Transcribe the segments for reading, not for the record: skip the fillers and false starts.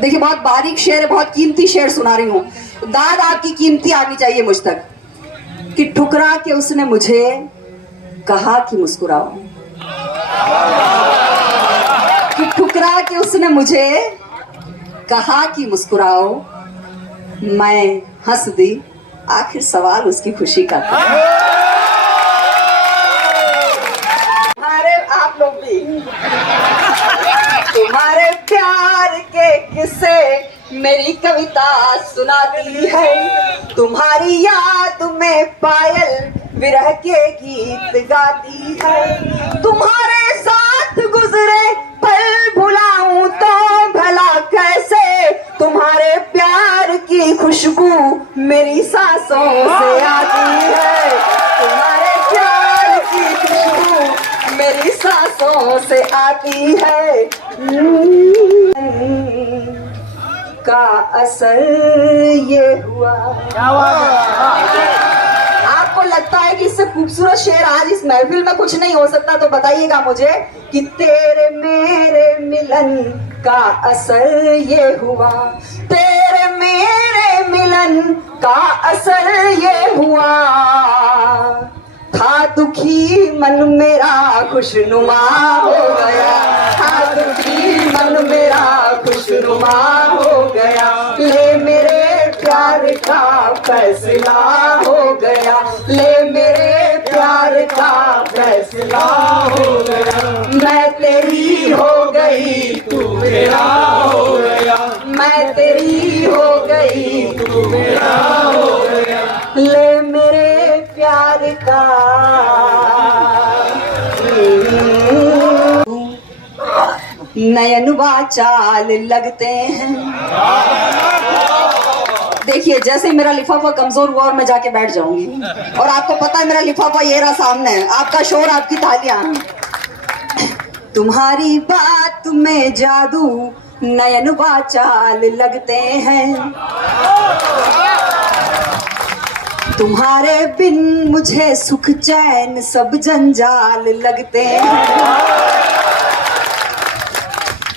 देखिए बहुत बारीक शेर है, बहुत कीमती शेर सुना रही हूँ। दाद आपकी कीमती आनी चाहिए मुझ तक। कि ठुकरा के उसने मुझे कहा कि मुस्कुराओ, कि ठुकरा के उसने मुझे कहा कि मुस्कुराओ, मैं हंस दी, आखिर सवाल उसकी खुशी का था। अरे आप लोग भी तुम्हारे प्यार के किस्से मेरी कविता सुनाती है, तुम्हारी याद में पायल विरह के गीत गाती है, तुम्हारे साथ गुजरे पल भुलाऊं तो भला कैसे, तुम्हारे प्यार की खुशबू मेरी सांसों से आती है, तुम्हारे प्यार की खुशबू मेरी सांसों से आती है। का असर ये हुआ। आपको लगता है कि इससे खूबसूरत शेर आज इस महफिल में कुछ नहीं हो सकता तो बताइएगा मुझे कि तेरे मेरे मिलन का असर ये हुआ, तेरे मेरे मिलन का असर ये हुआ, था दुखी मन मेरा खुशनुमा हो गया, था दुखी मन मेरा खुशनुमा हो गया, ले मेरे प्यार का फैसला हो गया, ले मेरे प्यार का फैसला हो गया, मैं तेरी हो गई तू मेरा हो गया, मैं तेरी हो गई तू मेरा हो गया, ले मेरे प्यार का नयनवा चाल लगते हैं। देखिए जैसे मेरा लिफाफा कमजोर हुआ और मैं जाके बैठ जाऊंगी, और आपको पता है मेरा लिफाफा ये रहा सामने है, आपका शोर आपकी तालियां। तुम्हारी बात में जादू नयनवा चाल लगते हैं, तुम्हारे बिन मुझे सुख चैन सब जंजाल लगते हैं,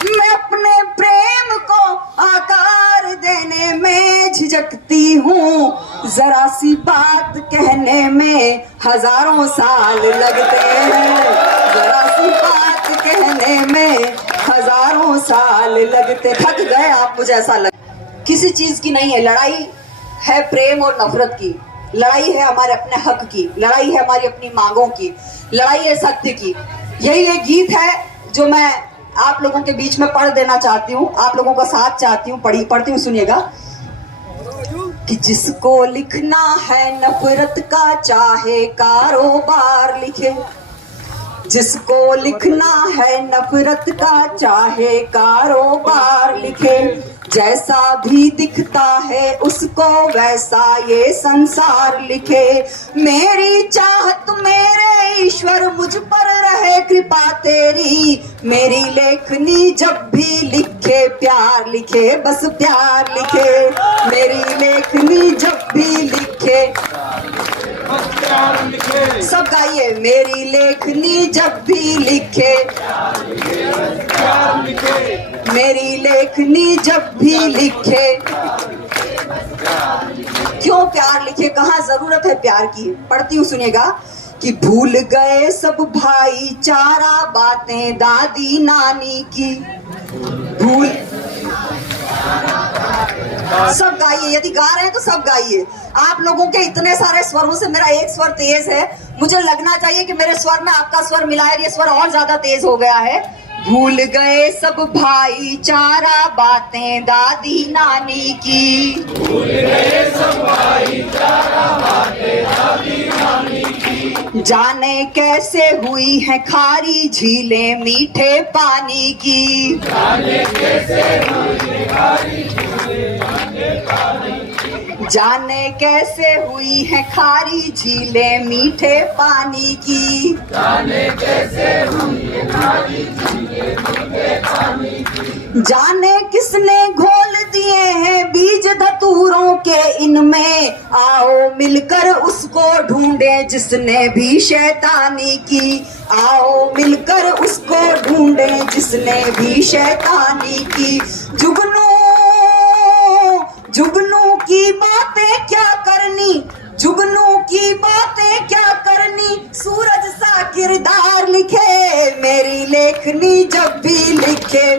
मैं अपने प्रेम को आकार देने में झिझकती हूँ, जरा सी बात कहने में हजारों साल लगते हैं, जरा सी बात कहने में हजारों साल लगते। थक गए आप, मुझे ऐसा लगा किसी चीज की नहीं है लड़ाई, है प्रेम और नफरत की लड़ाई, है हमारे अपने हक की लड़ाई, है हमारी अपनी मांगों की लड़ाई, है सत्य की। यही एक गीत है जो मैं आप लोगों के बीच में पढ़ देना चाहती हूँ, आप लोगों का साथ चाहती हूँ, पढ़ती हूँ, सुनिएगा। कि जिसको लिखना है नफरत का चाहे कारोबार लिखे, जिसको लिखना है नफरत का चाहे कारोबार लिखे, जैसा भी दिखता है उसको वैसा ये संसार लिखे, मेरी चाहत मेरे ईश्वर मुझ पर रहे कृपा तेरी, मेरी लेखनी जब भी लिखे प्यार लिखे, बस प्यार लिखे, मेरी लेखनी जब भी लिखे, सब गाइए, मेरी लेखनी जब भी लिखे, मेरी लेखनी जब भी लिखे, क्यों प्यार लिखे, कहाँ जरूरत है प्यार की। पढ़ती हूँ, सुनिएगा। कि भूल गए सब भाईचारा बातें दादी नानी की, भूल सब गाइए, यदि गा रहे हैं तो सब गाइए। आप लोगों के इतने सारे स्वरों से मेरा एक स्वर तेज है, मुझे लगना चाहिए कि मेरे स्वर में आपका स्वर मिला है, ये स्वर और ज्यादा तेज हो गया है। भूल गए सब भाईचारा बातें दादी नानी की, भूल गए सब भाईचारा बातें दादी नानी की, जाने कैसे हुई है खारी झीलें मीठे पानी की, जाने कैसे हुई है खारी झीलें मीठे पानी की, जाने कैसे हुई है खारी झीलें मीठे पानी की, जाने कैसे हुई है खारी झीलें मीठे पानी की, जाने किसने घोल दिए हैं बीज धतूरों के इनमें, आओ मिलकर उसको ढूंढे जिसने भी शैतानी की, आओ मिलकर उसको ढूंढे जिसने भी शैतानी की, जुगनू लेखनी जब भी लिखे,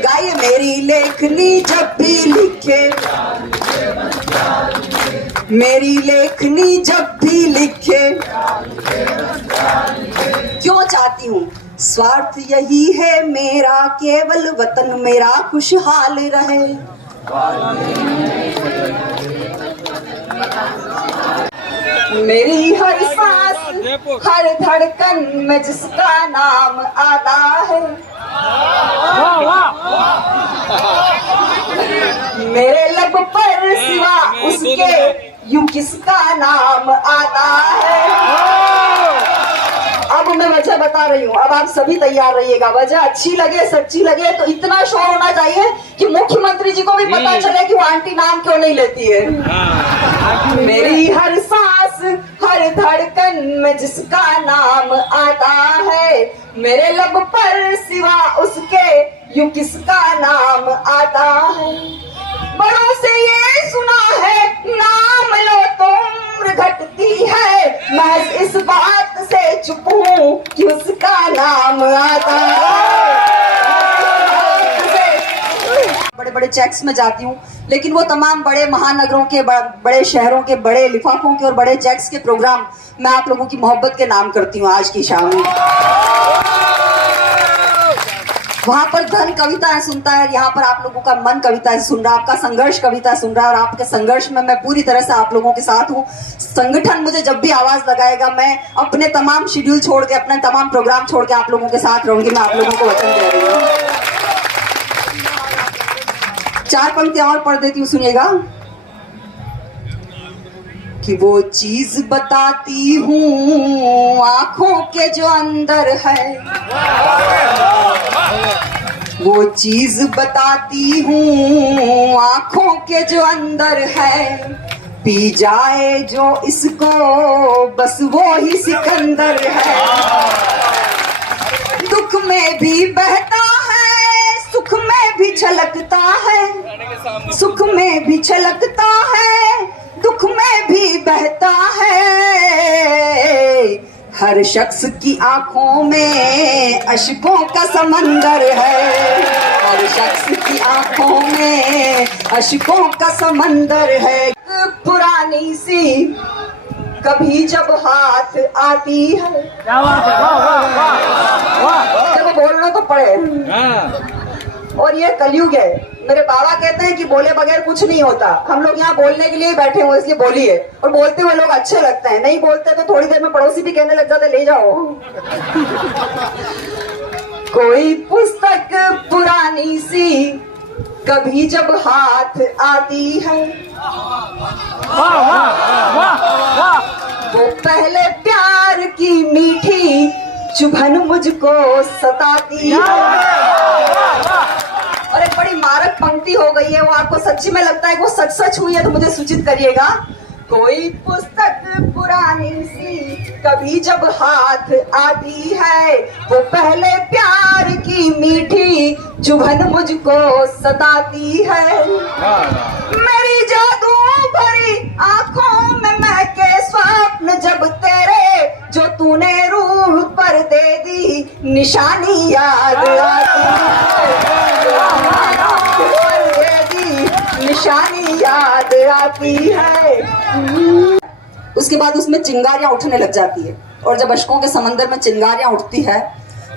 गाइए मेरी लेखनी जब भी लिखे, मेरी लेखनी जब भी लिखे, क्यों चाहती हूँ? स्वार्थ यही है मेरा, केवल वतन मेरा खुशहाल रहे। मेरी हर सांस हर धड़कन में जिसका नाम आता है, मेरे लब पर सिवा उसके यूं किसका नाम आता है। अब मैं वजह बता रही हूँ, अब आप सभी तैयार रहिएगा। वजह अच्छी लगे सच्ची लगे तो इतना शोर होना चाहिए कि मुख्यमंत्री जी को भी पता चले कि वो आंटी नाम क्यों नहीं लेती है। मेरी हर सांस हर धड़कन में जिसका नाम आता है, मेरे लब पर सिवा उसके यूं किसका नाम आता है। बड़ों से ये सुना है नाम लो तो उम्र घटती है, महज इस बात से चुप हूँ कि उसका नाम आता है। बड़े बड़े चेक्स में जाती हूँ, लेकिन वो तमाम बड़े महानगरों के बड़े शहरों के बड़े लिफाफों के और बड़े चेक्स के प्रोग्राम मैं आप लोगों की मोहब्बत के नाम करती हूँ आज की शाम में। वहां पर धन कविताएं सुनता है, यहाँ पर आप लोगों का मन कविताएं सुन रहा है, आपका संघर्ष कविता सुन रहा है, और आपके संघर्ष में मैं पूरी तरह से आप लोगों के साथ हूँ। संगठन मुझे जब भी आवाज लगाएगा, मैं अपने तमाम शेड्यूल छोड़ के, अपने तमाम प्रोग्राम छोड़ के आप लोगों के साथ रहूंगी। मैं आप लोगों को वचन दे रही हूँ। 4 पंक्तियां और पढ़ देती हूँ, सुनिएगा। कि वो चीज बताती हूँ आंखों के जो अंदर है, वो चीज बताती हूँ आंखों के जो अंदर है, पी जाए जो इसको बस वो ही सिकंदर है। दुख में भी बहता है, सुख में भी छलकता है, सुख में भी छलकता है, दुख में भी बहता है। हर शख्स की आंखों में अश्कों का समंदर है, हर शख्स की आंखों में अश्कों का समंदर है। पुरानी सी कभी जब हाथ आती है, जब बोलना तो पड़े, और ये कलयुग है। मेरे बाबा कहते हैं कि बोले बगैर कुछ नहीं होता। हम लोग यहाँ बोलने के लिए बैठे हुए, इसलिए बोलिए, और बोलते हुए लोग अच्छे लगते हैं। नहीं बोलते तो थोड़ी देर में पड़ोसी भी कहने लग जाते ले जाओ। कोई पुस्तक पुरानी सी कभी जब हाथ आती है, वो पहले प्यार की मीठी चुभन मुझको सताती है। और एक बड़ी मारक पंक्ति हो गई है, वो आपको सच्ची में लगता है कि वो सच सच हुई है तो मुझे सूचित करिएगा। कोई पुस्तक पुरानी सी कभी जब हाथ आती है, वो पहले प्यार की मीठी चुभन मुझको सताती है। मेरी जादू भरी आंखों में महके स्वप्न जब तेरे, जो तूने रूह पर दे दी निशानी याद आती है, निशानी याद आती है। उसके बाद उसमें चिंगारियां उठने लग जाती है, और जब अश्कों के समंदर में चिंगारियां उठती है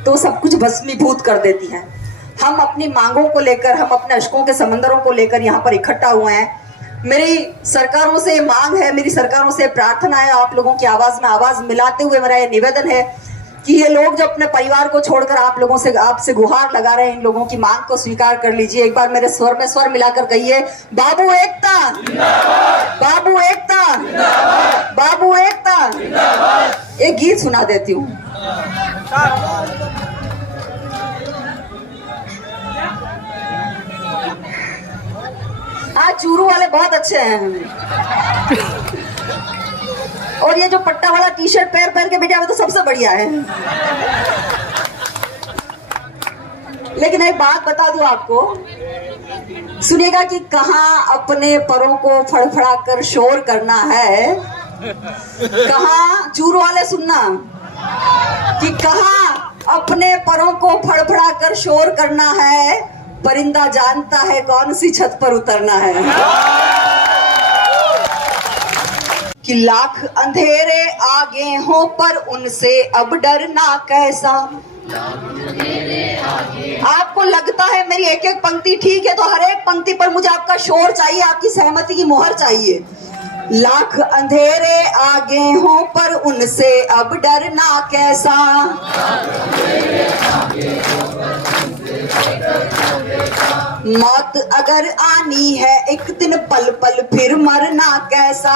तो सब कुछ भस्मीभूत कर देती है। हम अपनी मांगों को लेकर, हम अपने अश्कों के समंदरों को लेकर यहाँ पर इकट्ठा हुए हैं। मेरी सरकारों से मांग है, मेरी सरकारों से प्रार्थना है, आप लोगों की आवाज में आवाज मिलाते हुए मेरा ये निवेदन है कि ये लोग जो अपने परिवार को छोड़कर आप लोगों से, आपसे गुहार लगा रहे हैं, इन लोगों की मांग को स्वीकार कर लीजिए। एक बार मेरे स्वर में स्वर मिलाकर कहिए, बाबू एकता, बाबू एकता, बाबू एकता। एक गीत सुना देती हूँ। आज चूरू वाले बहुत अच्छे हैं, और ये जो पट्टा वाला टी शर्ट पहन के बैठा हुआ तो सबसे बढ़िया है। लेकिन एक बात बता दूं आपको, सुनिएगा कि कहाँ अपने परों को फड़फड़ा कर शोर करना है, कहाँ चूरू वाले सुनना, कि कहाँ अपने परों को फड़फड़ा कर शोर करना है, परिंदा जानता है कौन सी छत पर उतरना है। कि लाख अंधेरे आगे हों पर उनसे अब डरना कैसा। आपको लगता है मेरी एक एक पंक्ति ठीक है, तो हर एक पंक्ति पर मुझे आपका शोर चाहिए, आपकी सहमति की मोहर चाहिए। लाख अंधेरे आगे हों पर उनसे अब डरना कैसा। मौत अगर आनी है एक दिन पल पल फिर मरना कैसा।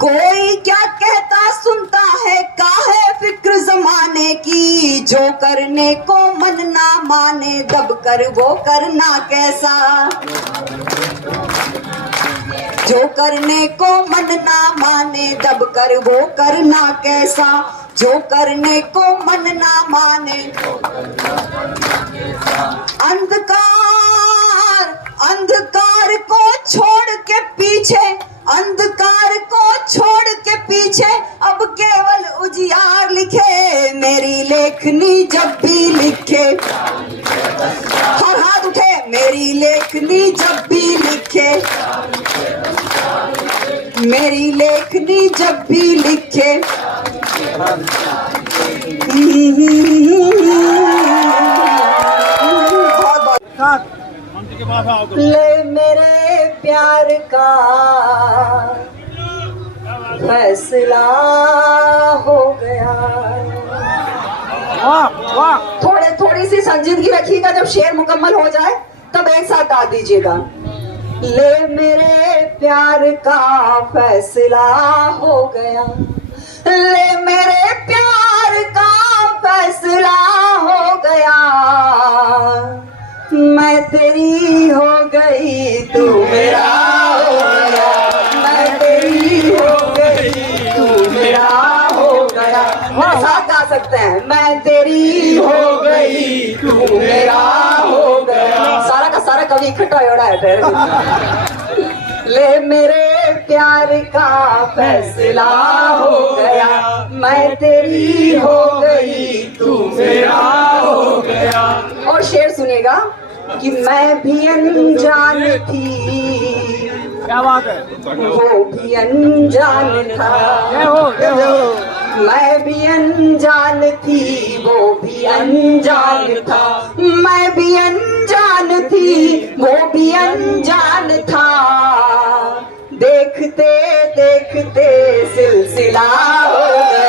कोई क्या कहता सुनता है काहे फिक्र जमाने की, जो करने को मन ना माने दब कर वो करना कैसा। जो करने को मन ना माने दब कर वो करना कैसा। जो करने को मन ना माने। अंधकार अंधकार को छोड़ के पीछे, अंधकार को छोड़ के पीछे अब केवल उजियार लिखे। मेरी लेखनी जब भी लिखे, हर हाथ उठे, मेरी लेखनी जब भी लिखे। मेरी लेखनी जब भी लिखे। ले मेरे प्यार का फैसला हो गया। थोड़ी सी संजीदगी रखिएगा, जब शेर मुकम्मल हो जाए तब एक साथ गा दीजिएगा। ले मेरे प्यार का फैसला हो गया। ले मेरे प्यार का फैसला हो गया। मैं तेरी हो गई तू मेरा हो गया। मैं तेरी हो गई तू मेरा हो गया। साथ गा सकते हैं। मैं तेरी हो गई तू मेरा हो गया। सारा का सारा कवि इकट्ठा हो रहा है। ले मेरे प्यार का फैसला हो गया। मैं तेरी हो गई तू मेरा हो गया। और शेर सुनेगा कि मैं भी अनजान थी, क्या बात है, वो भी अनजान था। मैं भी अनजान थी, वो भी अनजान था। मैं भी अनजान थी, वो भी अनजान था। देखते देखते सिलसिला हो गया।